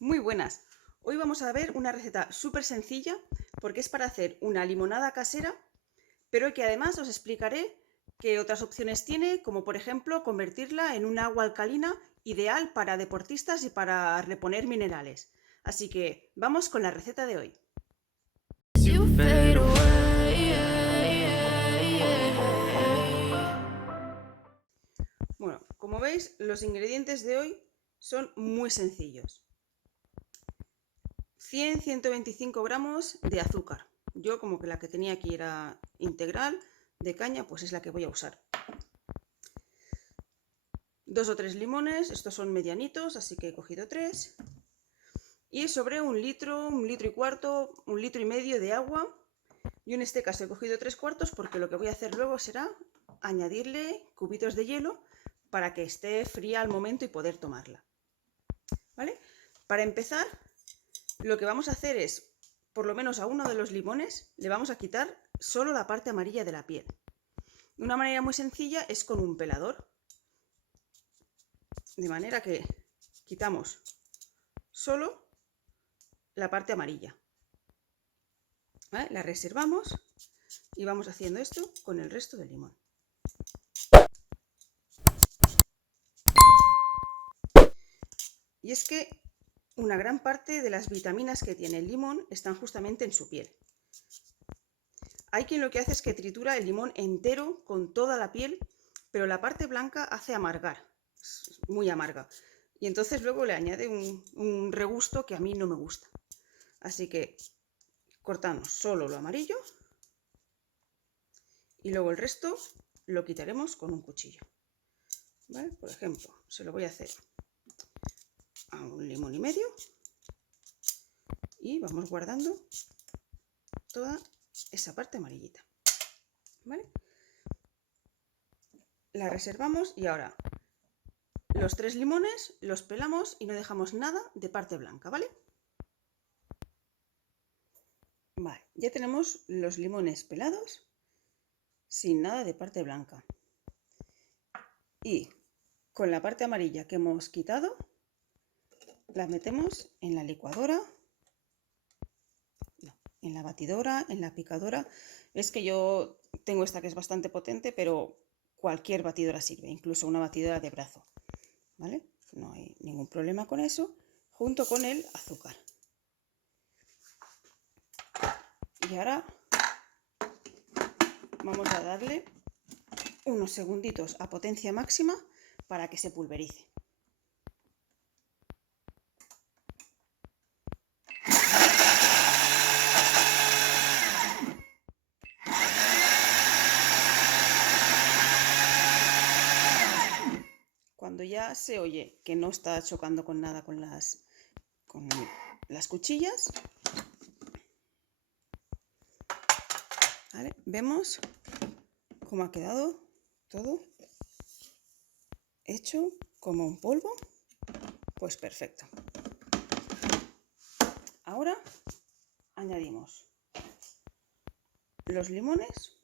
Muy buenas. Hoy vamos a ver una receta súper sencilla porque es para hacer una limonada casera, pero que además os explicaré qué otras opciones tiene, como por ejemplo convertirla en un agua alcalina ideal para deportistas y para reponer minerales. Así que vamos con la receta de hoy. You fade away. Bueno, como veis, los ingredientes de hoy son muy sencillos. 100-125 gramos de azúcar. Yo como que la que tenía aquí era integral de caña, pues es la que voy a usar. 2 o 3 limones, estos son medianitos, así que he cogido 3. Y sobre un litro y cuarto, 1,5 litros de agua. Yo en este caso he cogido 3/4 porque lo que voy a hacer luego será añadirle cubitos de hielo para que esté fría al momento y poder tomarla. ¿Vale? Para empezar, lo que vamos a hacer es, por lo menos a uno de los limones, le vamos a quitar solo la parte amarilla de la piel. Una manera muy sencilla es con un pelador. De manera que quitamos solo la parte amarilla. ¿Vale? La reservamos y vamos haciendo esto con el resto del limón. Y es que una gran parte de las vitaminas que tiene el limón están justamente en su piel. Hay quien lo que hace es que tritura el limón entero con toda la piel, pero la parte blanca hace amargar, es muy amarga. Y entonces luego le añade un regusto que a mí no me gusta. Así que cortamos solo lo amarillo y luego el resto lo quitaremos con un cuchillo. ¿Vale? Por ejemplo, se lo voy a hacer a 1,5 limón y vamos guardando toda esa parte amarillita. ¿Vale? La reservamos y ahora los 3 limones los pelamos y no dejamos nada de parte blanca, ¿vale? Vale, ya tenemos los limones pelados sin nada de parte blanca. Y con la parte amarilla que hemos quitado, la metemos en la licuadora, no, en la batidora, en la picadora. Es que yo tengo esta que es bastante potente, pero cualquier batidora sirve, incluso una batidora de brazo, ¿vale? No hay ningún problema con eso, junto con el azúcar. Y ahora vamos a darle unos segunditos a potencia máxima para que se pulverice. Cuando ya se oye que no está chocando con nada con las cuchillas, ¿vale? Vemos cómo ha quedado todo hecho como un polvo. Pues perfecto. Ahora añadimos los limones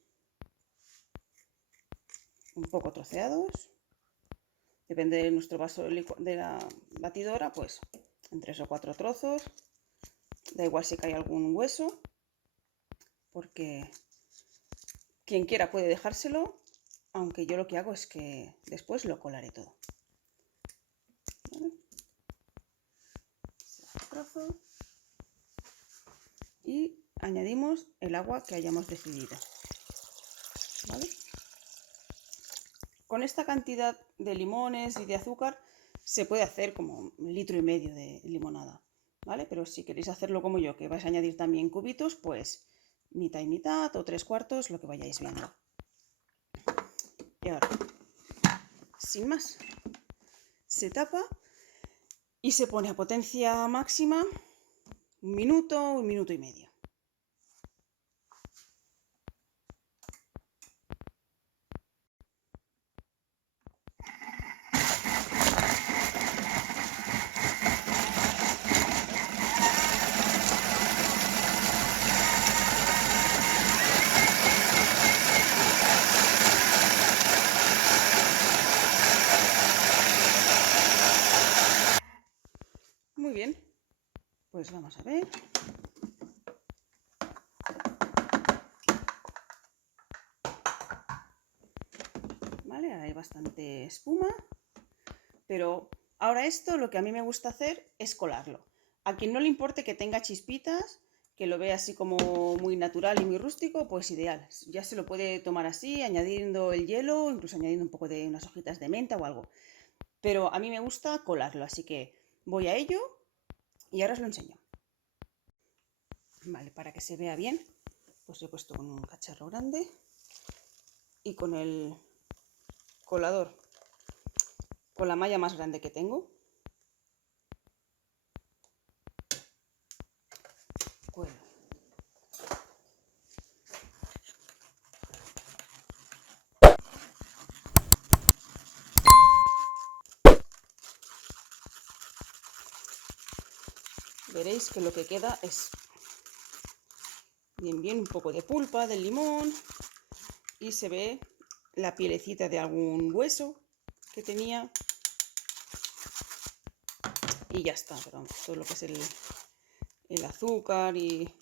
un poco troceados. Depende de nuestro vaso de la batidora, pues en 3 o 4 trozos. Da igual si cae algún hueso, porque quien quiera puede dejárselo, aunque yo lo que hago es que después lo colaré todo. ¿Vale? Trozo. Y añadimos el agua que hayamos decidido. ¿Vale? Con esta cantidad de limones y de azúcar se puede hacer como 1,5 litros de limonada, ¿vale? Pero si queréis hacerlo como yo, que vais a añadir también cubitos, pues mitad y mitad o 3/4, lo que vayáis viendo. Y ahora, sin más, se tapa y se pone a potencia máxima 1 minuto, 1 minuto y medio. Muy bien, Pues vamos a ver. Vale, ahora hay bastante espuma. Pero ahora esto lo que a mí me gusta hacer es colarlo. A quien no le importe que tenga chispitas, que lo vea así como muy natural y muy rústico, pues ideal. Ya se lo puede tomar así, añadiendo el hielo, incluso añadiendo un poco de unas hojitas de menta o algo. Pero a mí me gusta colarlo, así que voy a ello y ahora os lo enseño. Vale, para que se vea bien, pues he puesto con un cacharro grande y con el colador, con la malla más grande que tengo, cuelo. Veréis que lo que queda es bien un poco de pulpa del limón y se ve la pielecita de algún hueso que tenía y ya está. Pero vamos, todo lo que es el azúcar y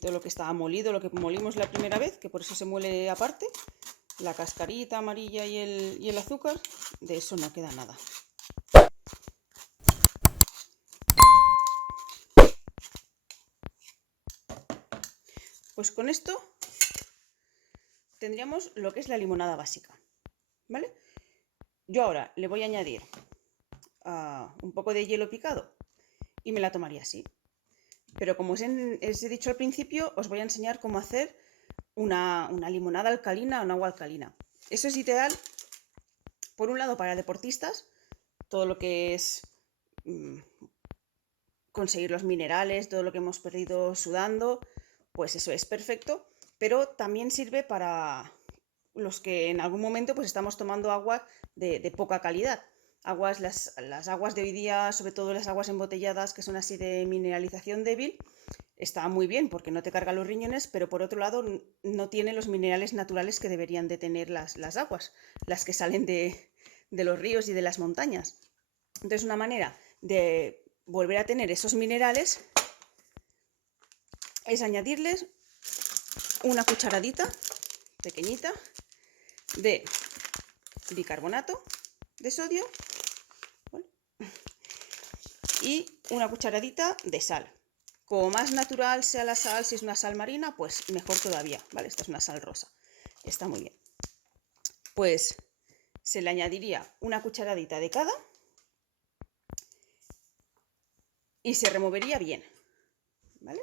todo lo que estaba molido, lo que molimos la primera vez, que por eso se muele aparte, la cascarita amarilla y el azúcar, de eso no queda nada. Pues con esto tendríamos lo que es la limonada básica, ¿vale? Yo ahora le voy a añadir un poco de hielo picado y me la tomaría así. Pero como os he dicho al principio, os voy a enseñar cómo hacer una limonada alcalina o un agua alcalina. Eso es ideal, por un lado, para deportistas, todo lo que es conseguir los minerales, todo lo que hemos perdido sudando, pues eso es perfecto, pero también sirve para los que en algún momento pues estamos tomando agua de poca calidad. Las aguas de hoy día, sobre todo las aguas embotelladas que son así de mineralización débil, está muy bien porque no te carga los riñones, pero por otro lado no tiene los minerales naturales que deberían de tener las aguas, las que salen de los ríos y de las montañas. Entonces una manera de volver a tener esos minerales es añadirles una cucharadita pequeñita de bicarbonato de sodio, ¿vale? Y una cucharadita de sal. Como más natural sea la sal, si es una sal marina, pues mejor todavía, ¿vale? Esta es una sal rosa, está muy bien. Pues se le añadiría una cucharadita de cada y se removería bien, ¿vale?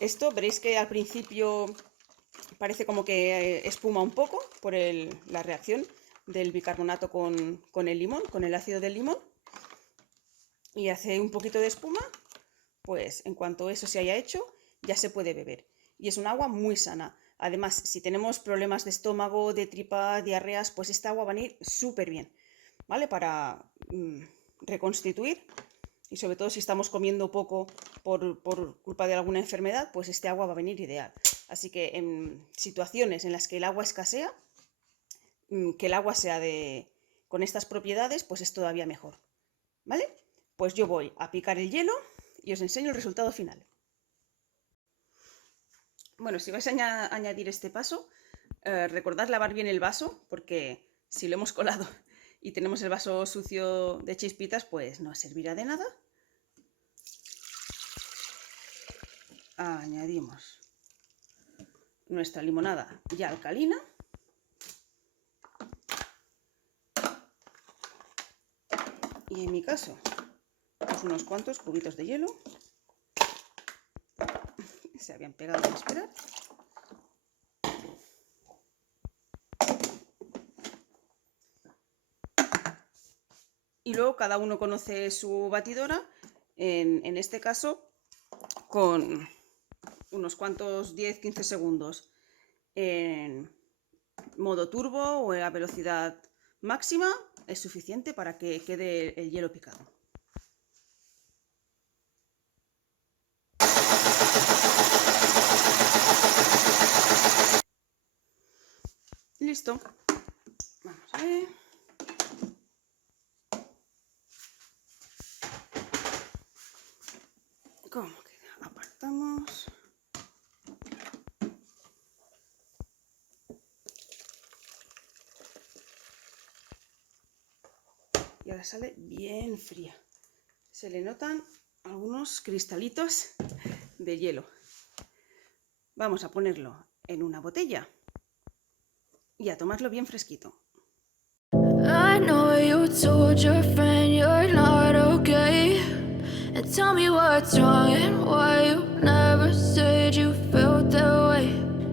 Esto veréis que al principio parece como que espuma un poco por la reacción del bicarbonato con el limón, con el ácido del limón. Y hace un poquito de espuma, pues en cuanto eso se haya hecho, ya se puede beber. Y es un agua muy sana. Además, si tenemos problemas de estómago, de tripa, diarreas, pues esta agua va a ir súper bien, ¿vale? Para reconstituir. Y sobre todo si estamos comiendo poco por culpa de alguna enfermedad, pues este agua va a venir ideal. Así que en situaciones en las que el agua escasea, que el agua sea con estas propiedades, pues es todavía mejor, ¿vale? Pues yo voy a picar el hielo y os enseño el resultado final. Bueno, si vais a añadir este paso, recordad lavar bien el vaso, porque si lo hemos colado y tenemos el vaso sucio de chispitas, pues no servirá de nada. Añadimos nuestra limonada ya alcalina. Y en mi caso, pues unos cuantos cubitos de hielo. Se habían pegado sin esperar. Y luego cada uno conoce su batidora, en este caso con unos cuantos 10-15 segundos en modo turbo o a velocidad máxima es suficiente para que quede el hielo picado. Listo. Vamos a ver. ¿Cómo queda? Apartamos. Y ahora sale bien fría. Se le notan algunos cristalitos de hielo. Vamos a ponerlo en una botella y a tomarlo bien fresquito. I know you told your friend you're not okay. And tell me what's wrong and why you never said you